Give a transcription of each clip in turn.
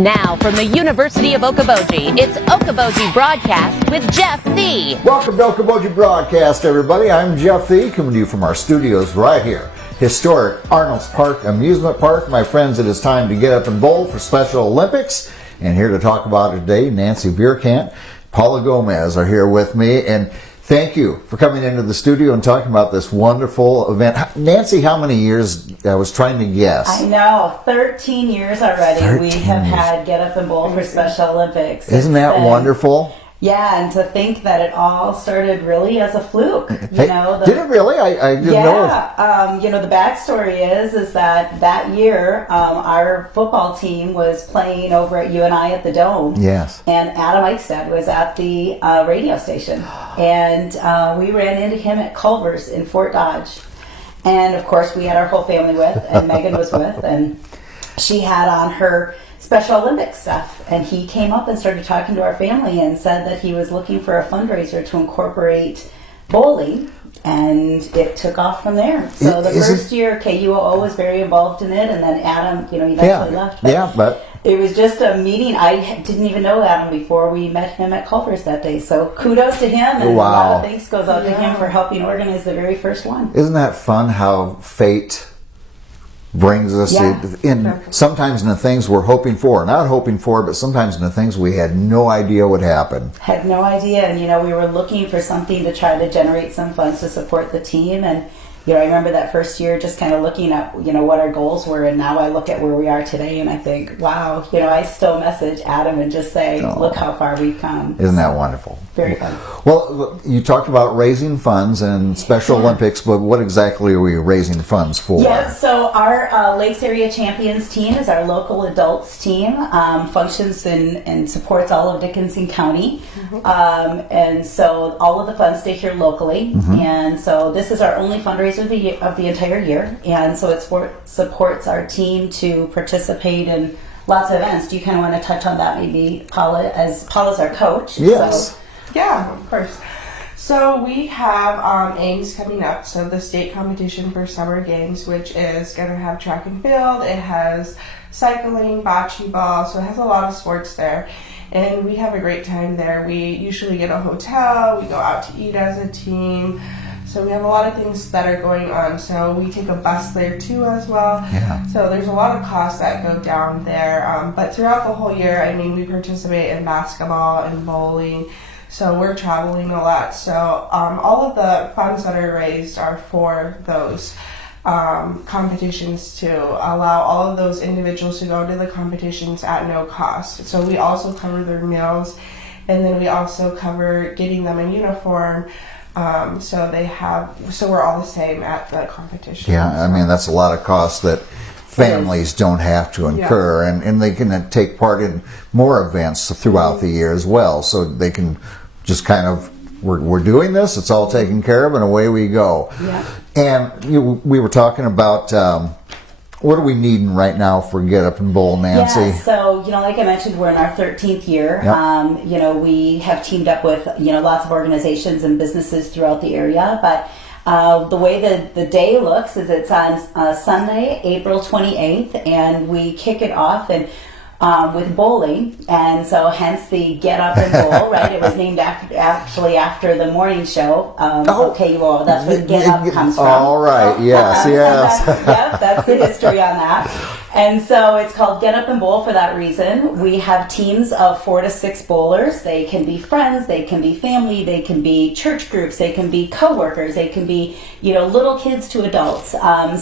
Now, from the University of Okoboji, it's Okoboji Broadcast with Jeff Thee. Welcome to Okoboji Broadcast, everybody. I'm Jeff Thee, coming to you from our studios right here. Historic Arnold's Park Amusement Park. My friends, it is time to get up and bowl for Special Olympics. And here to talk about it today, Nancy Vierkant, Paula Gomez are here with me. And thank you for coming into the studio and talking about this wonderful event. Nancy, how many years? I was trying to guess. I know, 13 years already. We have had Get Up and Bowl for Special Olympics. Isn't that wonderful? Yeah, and to think that it all started really as a fluke. Did it really? I didn't know. Yeah, the backstory is that year our football team was playing over at UNI at the Dome. Yes. And Adam Eichstad was at the radio station. And we ran into him at Culver's in Fort Dodge. And, of course, we had our whole family with, and Megan was with, and she had on her Special Olympics stuff, and he came up and started talking to our family and said that he was looking for a fundraiser to incorporate bowling, and it took off from there. So the first year, KUOO was very involved in it, and then Adam, eventually left. But it was just a meeting. I didn't even know Adam before we met him at Culver's that day. So kudos to him, and a lot of thanks goes out to him for helping organize the very first one. Isn't that fun how fate brings us in sometimes in the things we're hoping for, not hoping for, but sometimes in the things we had no idea would happen. Had no idea, and we were looking for something to try to generate some funds to support the team, and I remember that first year just kind of looking at what our goals were, and now I look at where we are today and I think, wow, I still message Adam and just say, look how far we've come. Isn't that wonderful? Very fun. Well, you talked about raising funds and Special Olympics, but what exactly are we raising funds for? Yeah, so our Lakes Area Champions team is our local adults team, functions and supports all of Dickinson County, and so all of the funds stay here locally, and so this is our only fundraiser of the entire year, and so it supports our team to participate in lots of events. Do you kind of want to touch on that, maybe, Paula, as Paula's our coach? Yes. So. Yeah, of course. So we have AIMS coming up, so the state competition for summer games, which is going to have track and field. It has cycling, bocce ball, so it has a lot of sports there. And we have a great time there. We usually get a hotel, we go out to eat as a team. So we have a lot of things that are going on. So we take a bus there too as well. Yeah. So there's a lot of costs that go down there. But throughout the whole year, we participate in basketball and bowling. So we're traveling a lot. So all of the funds that are raised are for those competitions to allow all of those individuals to go to the competitions at no cost. So we also cover their meals, and then we also cover getting them a uniform. So we're all the same at the competition. Yeah, that's a lot of costs that families don't have to incur, and they can take part in more events throughout the year as well, so they can just kind of, we're doing this, it's all taken care of, and away we go. Yeah. And we were talking about what are we needing right now for Get Up and Bowl, Nancy? Yeah, so, like I mentioned, we're in our 13th year. Yep. We have teamed up with, lots of organizations and businesses throughout the area. But the way the day looks is it's on Sunday, April 28th, and we kick it off with bowling, and so hence the Get Up and Bowl, right? It was named after the morning show. KUOO. That's where Get Up comes from. All right, yes. That's the history on that. And so it's called Get Up and Bowl for that reason. We have teams of 4 to 6 bowlers. They can be friends, they can be family, they can be church groups, they can be co-workers, they can be, little kids to adults.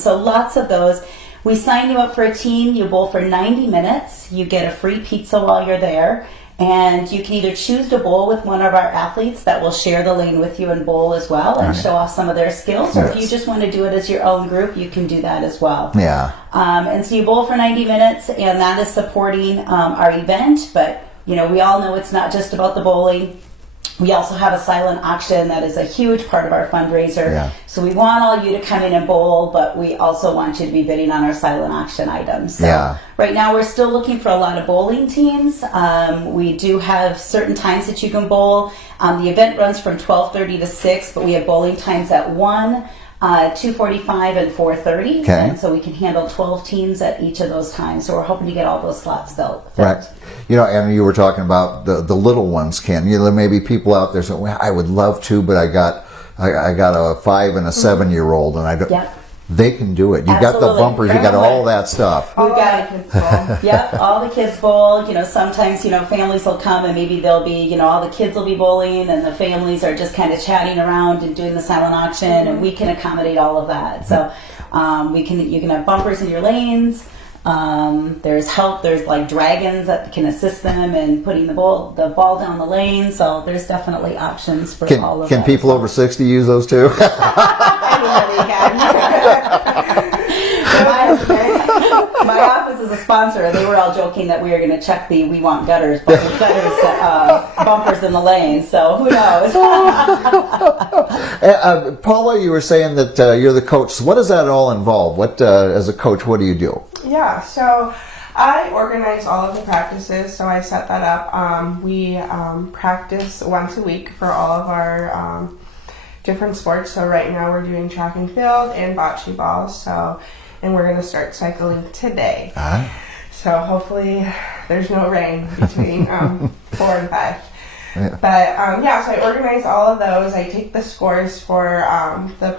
So lots of those. We sign you up for a team, you bowl for 90 minutes, you get a free pizza while you're there, and you can either choose to bowl with one of our athletes that will share the lane with you and bowl as well and show off some of their skills, or if you just want to do it as your own group, you can do that as well. Yeah. And so you bowl for 90 minutes, and that is supporting our event, but we all know it's not just about the bowling. We also have a silent auction that is a huge part of our fundraiser. Yeah. So we want all you to come in and bowl, but we also want you to be bidding on our silent auction items. So right now we're still looking for a lot of bowling teams. We do have certain times that you can bowl. The event runs from 12:30 to 6, but we have bowling times at 1, 2:45 and 4:30. Okay. And so we can handle 12 teams at each of those times. So we're hoping to get all those slots filled. Right. And you were talking about the little ones, Ken. There may be people out there saying, well, I would love to, but I got a 5 and a 7-year-old, and I don't. Yep. They can do it. You got the Absolutely. bumpers. You got all that stuff. We've got kids bowl. Yep, all the kids bowl. Sometimes families will come and maybe they'll be all the kids will be bowling and the families are just kind of chatting around and doing the silent auction, and we can accommodate all of that. So you can have bumpers in your lanes. There's help. There's like dragons that can assist them in putting the ball down the lane. So there's definitely options for all of that. Can people over 60 use those too? Anybody can. My office is a sponsor, and they were all joking that we are going to check the "We Want Gutters" bumpers in the lane. So who knows? Paula, you were saying that you're the coach. So what does that all involve? What, as a coach, what do you do? Yeah, so I organize all of the practices, so I set that up. We practice once a week for all of our different sports. So right now we're doing track and field and bocce ball. And we're going to start cycling today. So hopefully there's no rain between 4 and 5. Yeah. But so I organize all of those. I take the scores for the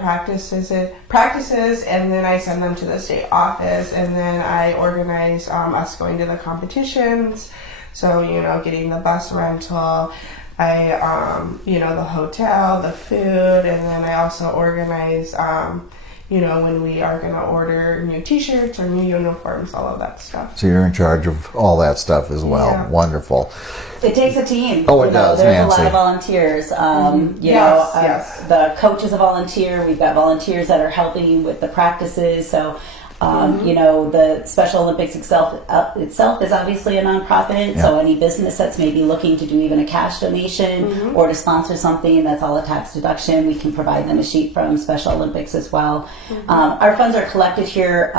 practices, and then I send them to the state office, and then I organize us going to the competitions. So getting the bus rental, the hotel, the food, and then I also organize when we are going to order new t-shirts or new uniforms, all of that stuff. So you're in charge of all that stuff as well. Yeah. Wonderful. It takes a team. Oh, it does, There's Nancy. a lot of volunteers. Yes. The coach is a volunteer. We've got volunteers that are helping with the practices. So, the Special Olympics itself is obviously a nonprofit. Yeah. So any business that's maybe looking to do even a cash donation or to sponsor something, that's all a tax deduction. We can provide them a sheet from Special Olympics as well. Our funds are collected here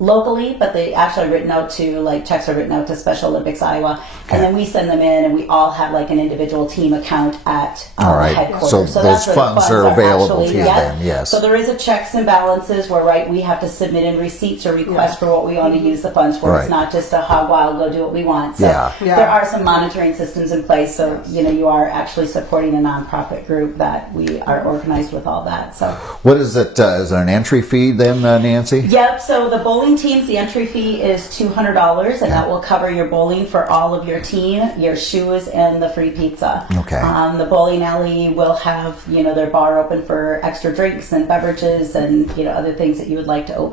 locally, but they actually are written out to, checks are written out to Special Olympics Iowa, and then we send them in, and we all have an individual team account at headquarters. So those funds are available to you then, yes. So there is a checks and balances where, we have to submit in receipts or requests for what we want to use the funds for. Right. It's not just a hog wild, go do what we want. So there are some monitoring systems in place, so you are actually supporting a nonprofit group that we are organized with all that. So what is it? Is there an entry fee then, Nancy? Yep, so the bowling teams, the entry fee is $200, and that will cover your bowling for all of your team, your shoes, and the free pizza. Okay. The bowling alley will have, their bar open for extra drinks and beverages and, other things that you would like to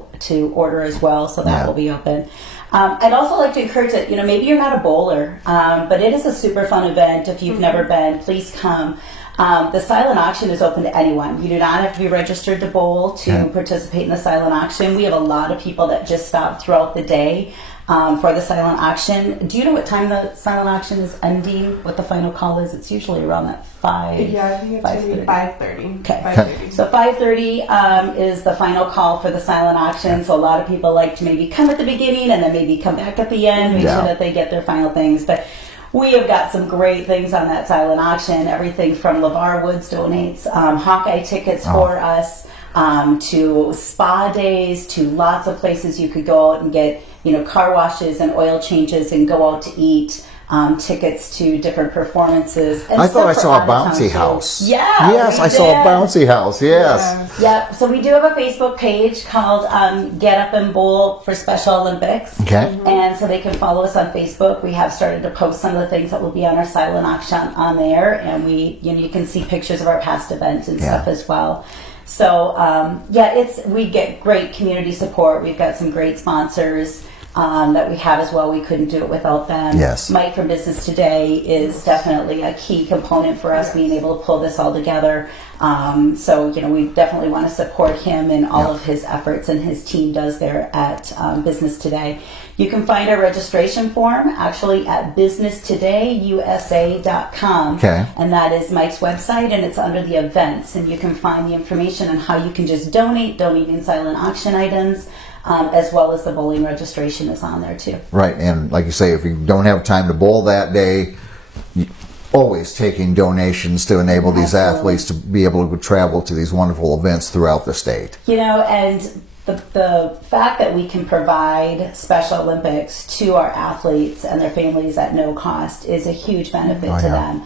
order as well, so that will be open. I'd also like to encourage that, maybe you're not a bowler, but it is a super fun event. If you've never been, please come. The silent auction is open to anyone. You do not have to be registered to bowl to participate in the silent auction. We have a lot of people that just stop throughout the day for the silent auction. Do you know what time the silent auction is ending? What the final call is? It's usually around that 5. Yeah, I think it's 5:30. Okay. 5:30. So 5:30 is the final call for the silent auction. So a lot of people like to maybe come at the beginning and then maybe come back at the end, make sure that they get their final things. But we have got some great things on that silent auction. Everything from LeVar Woods donates Hawkeye tickets for us, to spa days, to lots of places you could go out and get, car washes and oil changes and go out to eat. Tickets to different performances. And I thought I saw a bouncy house. Yeah. Yes, I saw a bouncy house. Yes. Yep. So we do have a Facebook page called Get Up and Bowl for Special Olympics. Okay. And so they can follow us on Facebook. We have started to post some of the things that will be on our silent auction on there, and you can see pictures of our past events and stuff as well. So we get great community support. We've got some great sponsors that we have as well. We couldn't do it without them. Yes. Mike from Business Today is definitely a key component for us being able to pull this all together. So we definitely want to support him in all of his efforts, and his team does there at Business Today. You can find our registration form actually at businesstodayusa.com. Okay. And that is Mike's website, and it's under the events, and you can find the information on how you can just donate in silent auction items. As well as the bowling registration is on there too. Right, and like you say, if you don't have time to bowl that day, always taking donations to enable these athletes to be able to travel to these wonderful events throughout the state. You know, and the fact that we can provide Special Olympics to our athletes and their families at no cost is a huge benefit to them.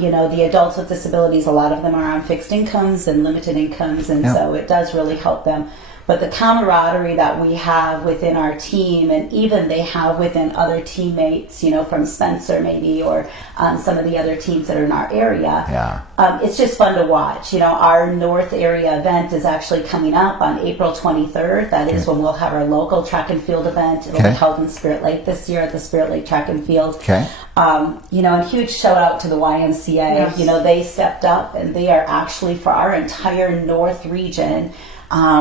You know, the adults with disabilities, a lot of them are on fixed incomes and limited incomes, and so it does really help them. But the camaraderie that we have within our team, and even they have within other teammates, you know, from Spencer maybe, or some of the other teams that are in our area, it's just fun to watch. You know, our North Area event is actually coming up on April 23rd. That is when we'll have our local track and field event. It'll be held in Spirit Lake this year at the Spirit Lake Track and Field. You know, a huge shout out to the YMCA. Yes. You know, they stepped up, and they are actually for our entire North region,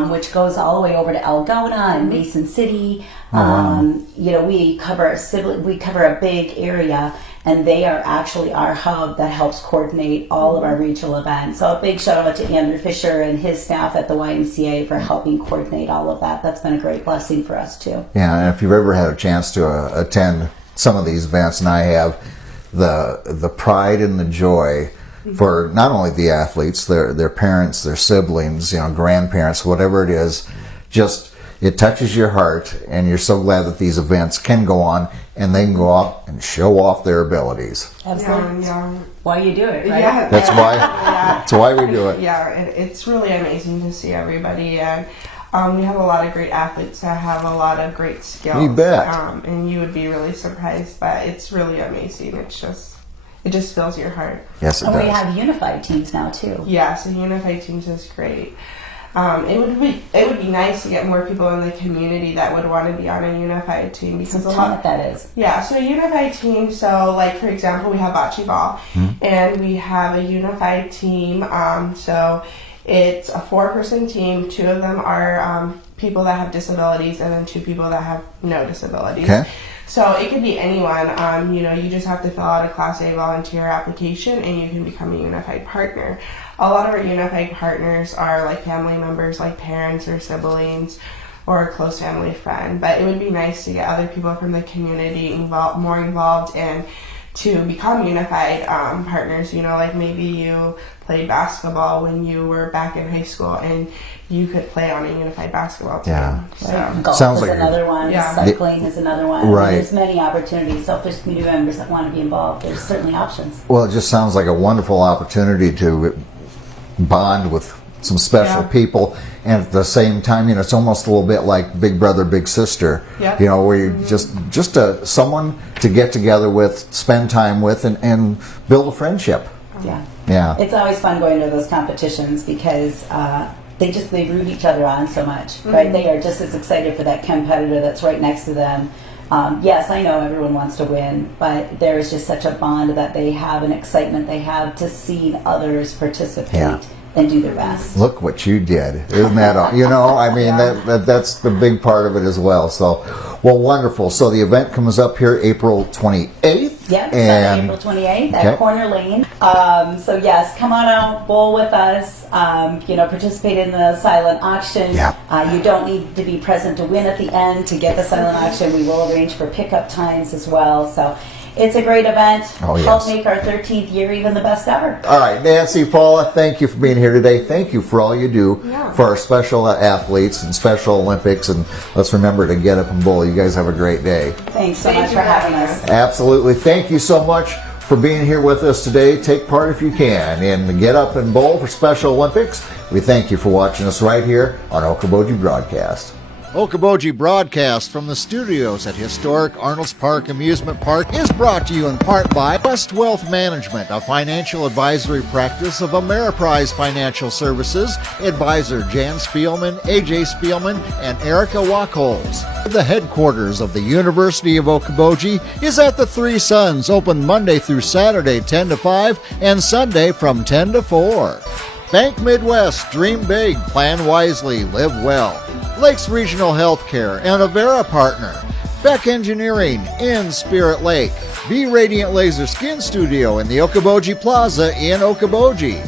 which goes all the way over to Algona and Mason City. You know, we cover a big area, and they are actually our hub that helps coordinate all of our regional events. So a big shout out to Andrew Fisher and his staff at the YMCA for helping coordinate all of that. That's been a great blessing for us too. Yeah, and if you've ever had a chance to attend some of these events, and I have, the pride and the joy for not only the athletes, their parents, their siblings, you know, grandparents, whatever it is, just it touches your heart, and you're so glad that these events can go on and they can go out and show off their abilities. Absolutely. Why you do it, right? Yeah, That's why. That's why we do it. Yeah, it's really amazing to see everybody, and we have a lot of great athletes that have a lot of great skills. You bet. And you would be really surprised, but it's really amazing. It just fills your heart. Yes, it and does. we have unified teams now too. Yeah, so unified teams is great. It would be nice to get more people in the community that would want to be on a unified team, because What that is. Yeah, so a unified team. So, like for example, we have bocce ball, and we have a unified team. So it's a 4-person team. 2 of them are people that have disabilities, and then 2 people that have no disabilities. Okay. So it could be anyone. You know, you just have to fill out a Class A volunteer application, and you can become a unified partner. A lot of our unified partners are like family members, like parents or siblings, or a close family friend. But it would be nice to get other people from the community more involved and to become unified partners. You know, like maybe you played basketball when you were back in high school, and you could play on a unified basketball team. Yeah. So. Golf Sounds is like another one. Yeah. Cycling is another one. Right. There's many opportunities. So if there's community members that want to be involved, there's certainly options. Well, it just sounds like a wonderful opportunity to bond with some special people, and at the same time, you know, it's almost a little bit like big brother, big sister. Yep. You know, where you just someone to get together with, spend time with, and build a friendship. Yeah. Yeah. It's always fun going to those competitions because they root each other on so much, right? They are just as excited for that competitor that's right next to them. Yes, I know everyone wants to win, but there is just such a bond that they have, an excitement they have to see others participate and do their best. Look what you did. Isn't that, you know, I mean, that's the big part of it as well. So, well, wonderful. So the event comes up here April 28th. Yep, and Sunday, April 28th at Corner Lane. So yes, come on out, bowl with us, you know, participate in the silent auction. Yeah. You don't need to be present to win at the end to get the silent auction. We will arrange for pickup times as well. So it's a great event. Oh, yes. Help make our 13th year even the best ever. All right, Nancy, Paula, thank you for being here today. Thank you for all you do for our special athletes and Special Olympics. And let's remember to get up and bowl. You guys have a great day. Thanks so much for having us. Absolutely. Thank you so much for being here with us today. Take part if you can in the Get Up and Bowl for Special Olympics. We thank you for watching us right here on Okoboji Broadcast. Okoboji Broadcast from the studios at historic Arnold's Park Amusement Park is brought to you in part by West Wealth Management, a financial advisory practice of Ameriprise Financial Services. Advisor Jan Spielman, AJ Spielman, and Erica Wachholz. The headquarters of the University of Okoboji is at the Three Sons, open Monday through Saturday 10 to 5 and Sunday from 10 to 4. Bank Midwest, dream big, plan wisely, live well. Lakes Regional Healthcare and Avera Partner. Beck Engineering in Spirit Lake. Be Radiant Laser Skin Studio in the Okoboji Plaza in Okoboji.